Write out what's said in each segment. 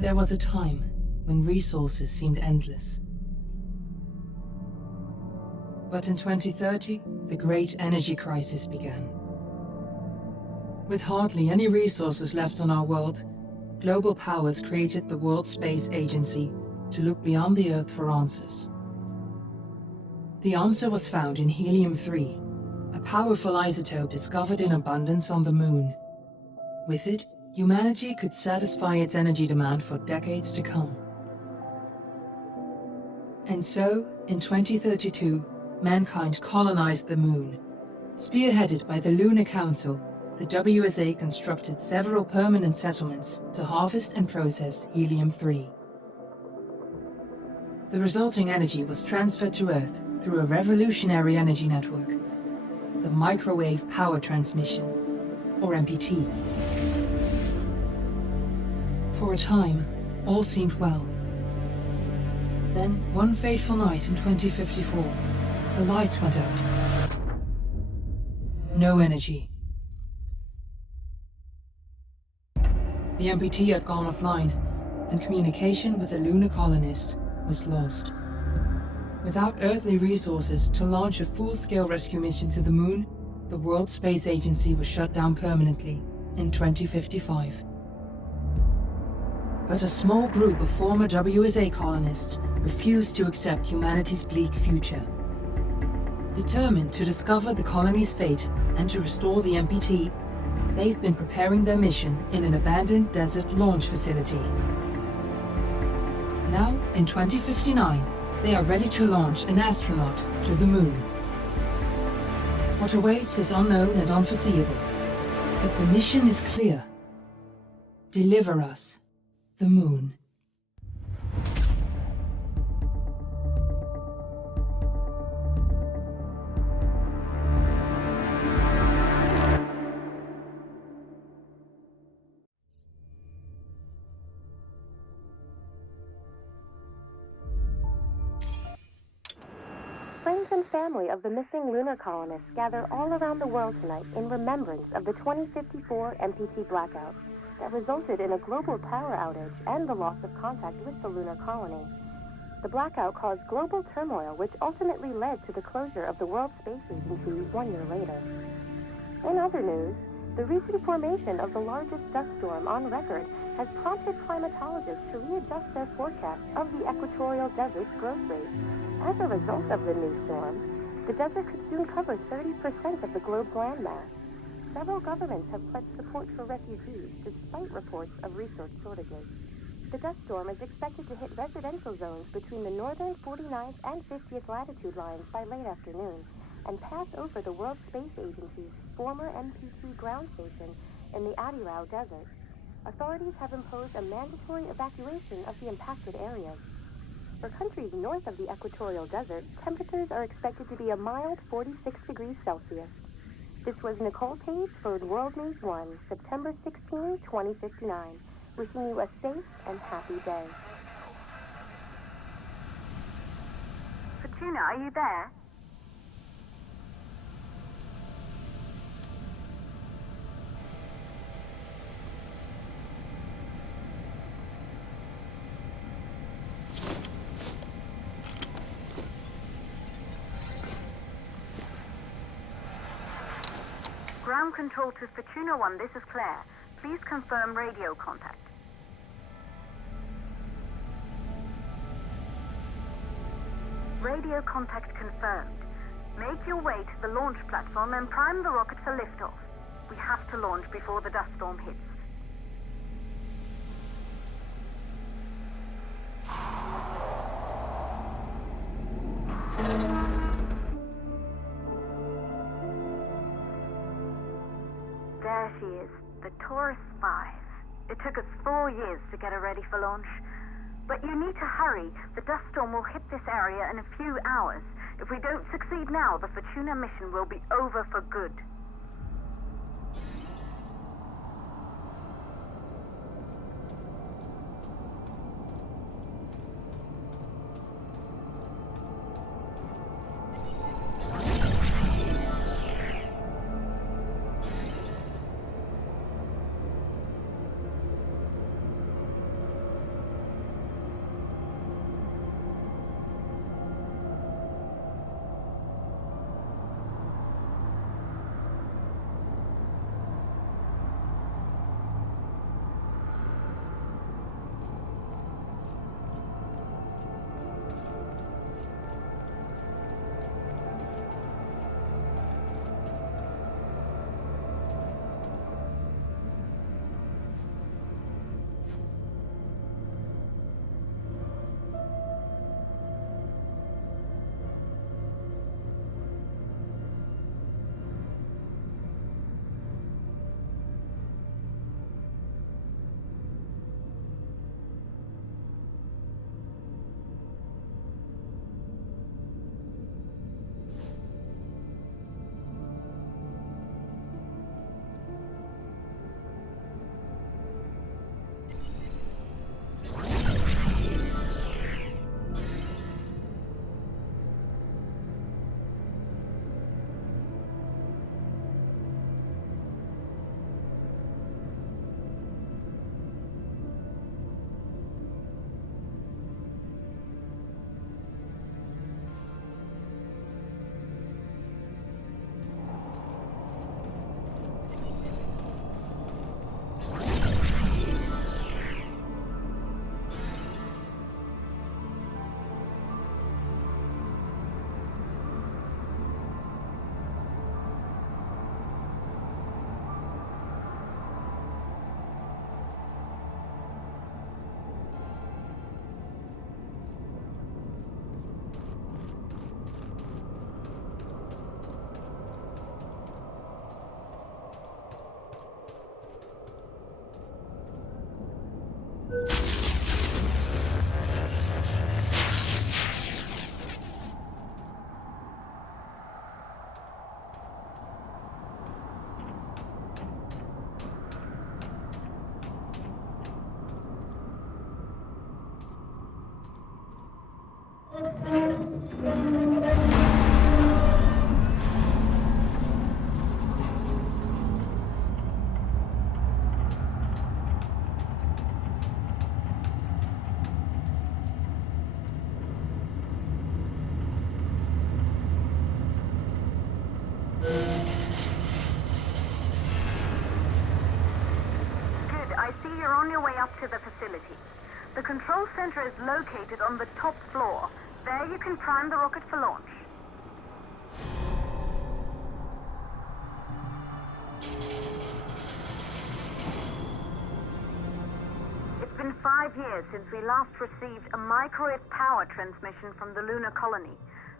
There was a time when resources seemed endless. But in 2030, the great energy crisis began. With hardly any resources left on our world, global powers created the World Space Agency to look beyond the Earth for answers. The answer was found in helium-3, a powerful isotope discovered in abundance on the Moon. With it, humanity could satisfy its energy demand for decades to come. And so, in 2032, mankind colonized the Moon. Spearheaded by the Lunar Council, the WSA constructed several permanent settlements to harvest and process helium-3. The resulting energy was transferred to Earth through a revolutionary energy network, the Microwave Power Transmission, or MPT. For a time, all seemed well. Then, one fateful night in 2054, the lights went out. No energy. The MPT had gone offline, and communication with the lunar colonist was lost. Without earthly resources to launch a full-scale rescue mission to the Moon, the World Space Agency was shut down permanently in 2055. But a small group of former WSA colonists refused to accept humanity's bleak future. Determined to discover the colony's fate and to restore the MPT, they've been preparing their mission in an abandoned desert launch facility. Now, in 2059, they are ready to launch an astronaut to the Moon. What awaits is unknown and unforeseeable, but the mission is clear. Deliver us the Moon. Friends and family of the missing lunar colonists gather all around the world tonight in remembrance of the 2054 MPT blackout that resulted in a global power outage and the loss of contact with the lunar colony. The blackout caused global turmoil, which ultimately led to the closure of the World Space Agency 1 year later. In other news, the recent formation of the largest dust storm on record has prompted climatologists to readjust their forecast of the equatorial desert's growth rate. As a result of the new storm, the desert could soon cover 30% of the globe's landmass. Several governments have pledged support for refugees despite reports of resource shortages. The dust storm is expected to hit residential zones between the northern 49th and 50th latitude lines by late afternoon and pass over the World Space Agency's former MPT ground station in the Adirau Desert. Authorities have imposed a mandatory evacuation of the impacted areas. For countries north of the equatorial desert, temperatures are expected to be a mild 46 degrees Celsius. This was Nicole Page for World News 1, September 16, 2059. Wishing you a safe and happy day. Fortuna, are you there? Ground control to Fortuna 1, this is Claire. Please confirm radio contact. Radio contact confirmed. Make your way to the launch platform and prime the rocket for liftoff. We have to launch before the dust storm hits. There she is, the Taurus 5. It took us 4 years to get her ready for launch. But you need to hurry. The dust storm will hit this area in a few hours. If we don't succeed now, the Fortuna mission will be over for good. Good. I see you're on your way up to the facility. The control center is located on the top floor. There you can prime the rocket for launch. It's been 5 years since we last received a microwave power transmission from the lunar colony.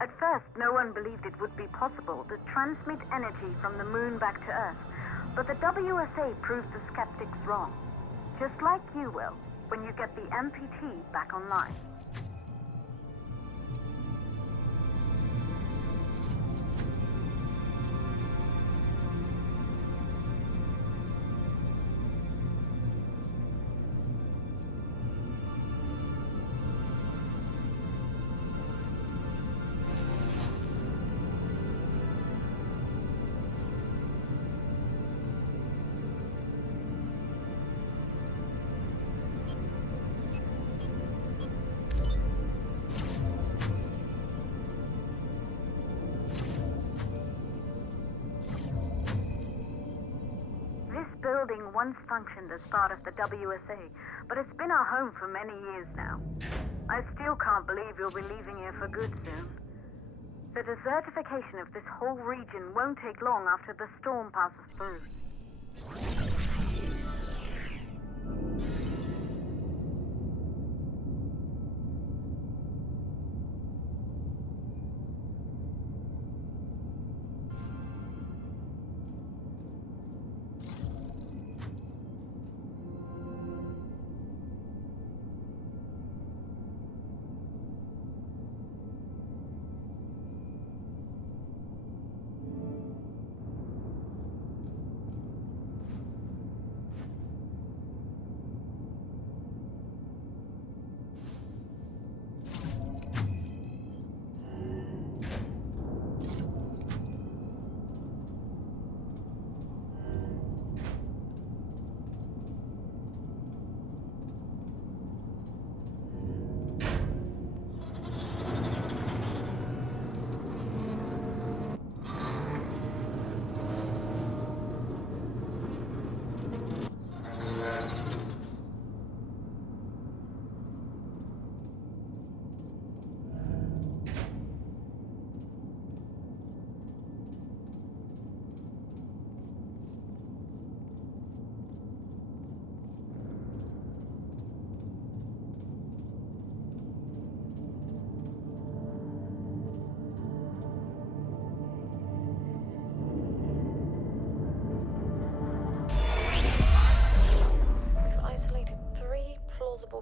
At first, no one believed it would be possible to transmit energy from the moon back to Earth. But the WSA proved the skeptics wrong. Just like you will, when you get the MPT back online. Building once functioned as part of the WSA, but it's been our home for many years now. I still can't believe you'll be leaving here for good soon. The desertification of this whole region won't take long after the storm passes through.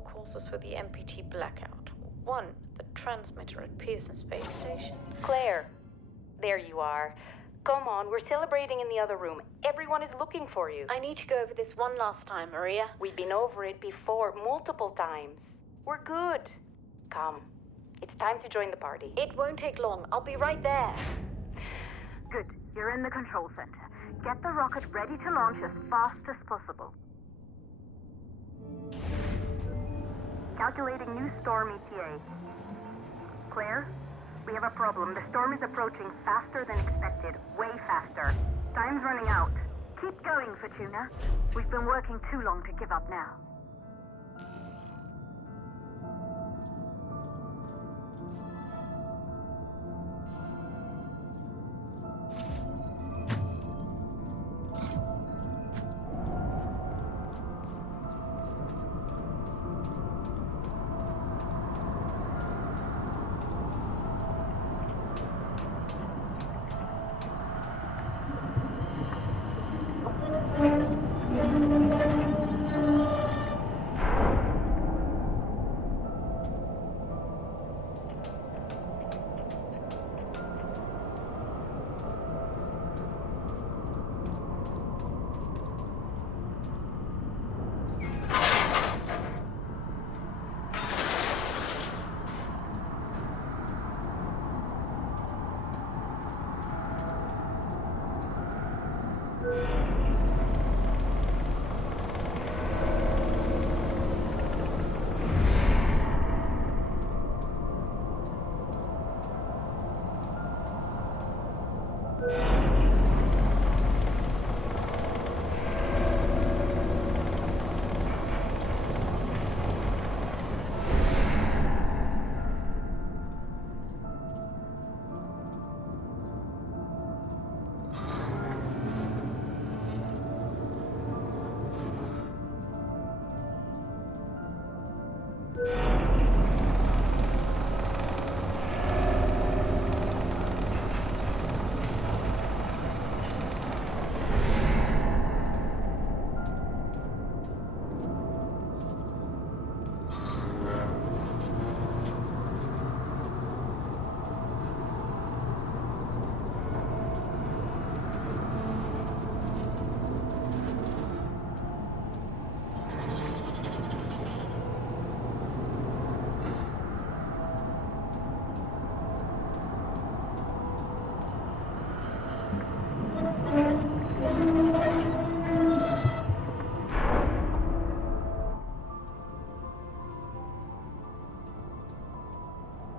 Causes for the MPT blackout. 1, the transmitter at Pearson Space Station. Claire, there you are. Come on, we're celebrating in the other room. Everyone is looking for you. I need to go over this one last time, Maria. We've been over it before, multiple times. We're good. Come, it's time to join the party. It won't take long. I'll be right there. Good. You're in the control center. Get the rocket ready to launch as fast as possible. Calculating new storm ETA. Claire, we have a problem. The storm is approaching faster than expected. Way faster. Time's running out. Keep going, Fortuna. We've been working too long to give up now.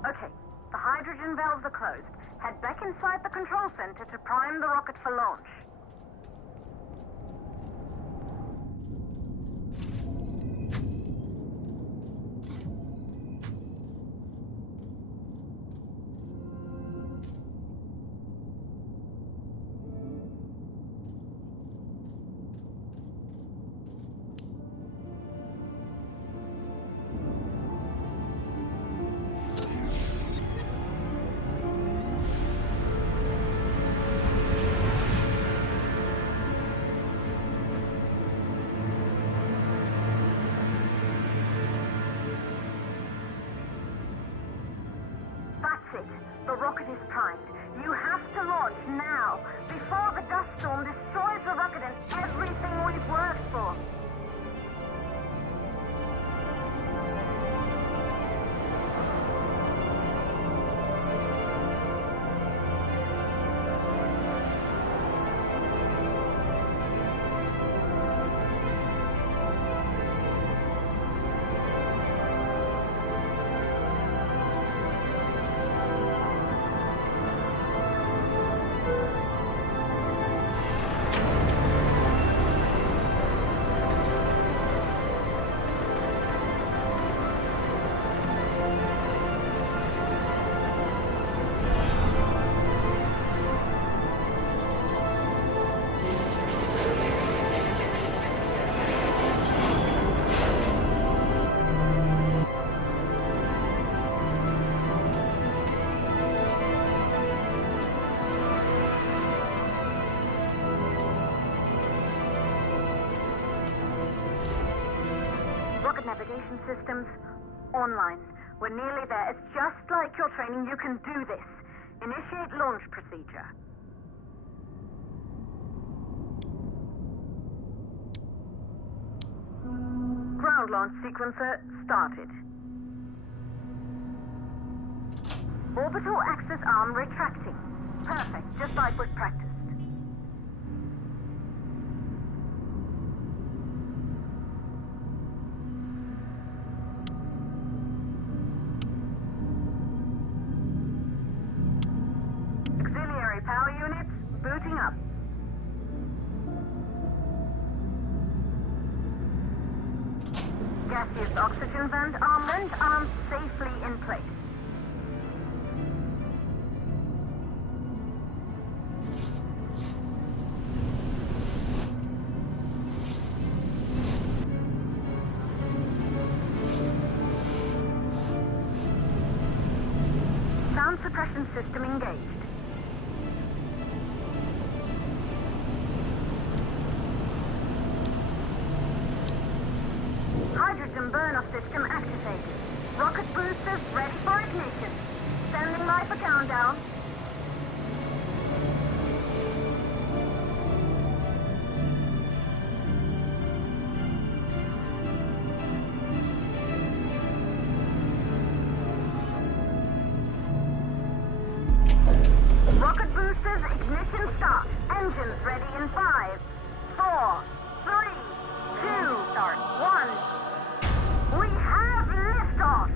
Okay, the hydrogen valves are closed. Head back inside the control center to prime the rocket for launch. That's it. The rocket is primed. You have to launch now, before the dust storm destroys the rocket and everything we've worked for. Rocket navigation systems online. We're nearly there. It's just like your training. You can do this. Initiate launch procedure. Ground launch sequencer started. Orbital axis arm retracting. Perfect, just like we've practiced. Auxiliary power units booting up. Gaseous oxygen vent arms safely in place. Sound suppression system engaged. Hydrogen burn-off system activated. Rocket boosters ready for ignition. Standing by for countdown. Rocket boosters ignition start. Engines ready in 5, 4, 3, 2, start 1. We have liftoff!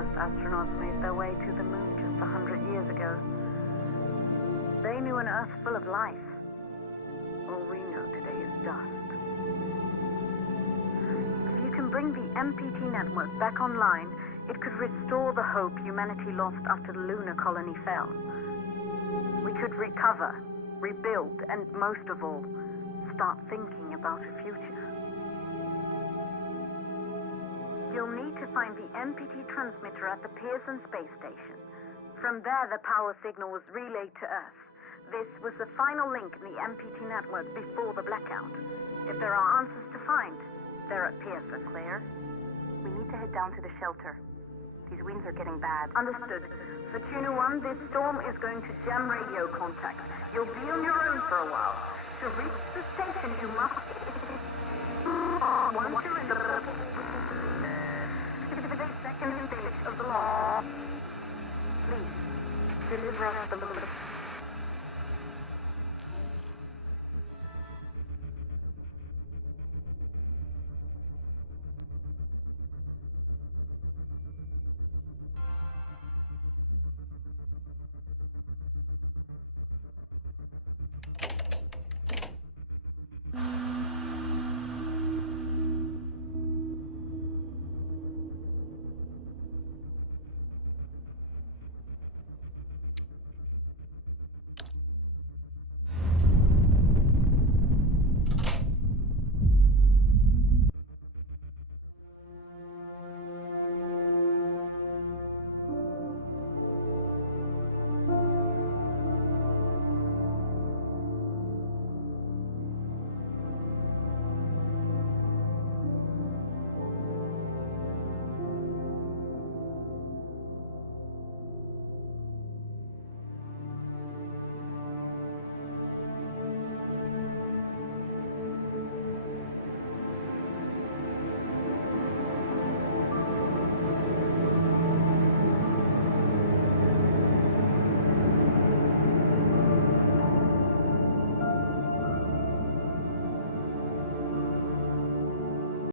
first astronauts made their way to the moon just 100 years ago. They knew an Earth full of life. All we know today is dust. If you can bring the MPT network back online, it could restore the hope humanity lost after the lunar colony fell. We could recover, rebuild, and most of all, start thinking about a future. You'll need to find the MPT transmitter at the Pearson space station. From there, the power signal was relayed to Earth. This was the final link in the MPT network before the blackout. If there are answers to find, they're at Pearson. Claire, we need to head down to the shelter. These winds are getting bad. Understood. For Tuna 1, this storm is going to jam radio contact. You'll be on your own for a while. To reach the station, you must... Once you're in the 52nd stage of the launch, please, deliver us the loop.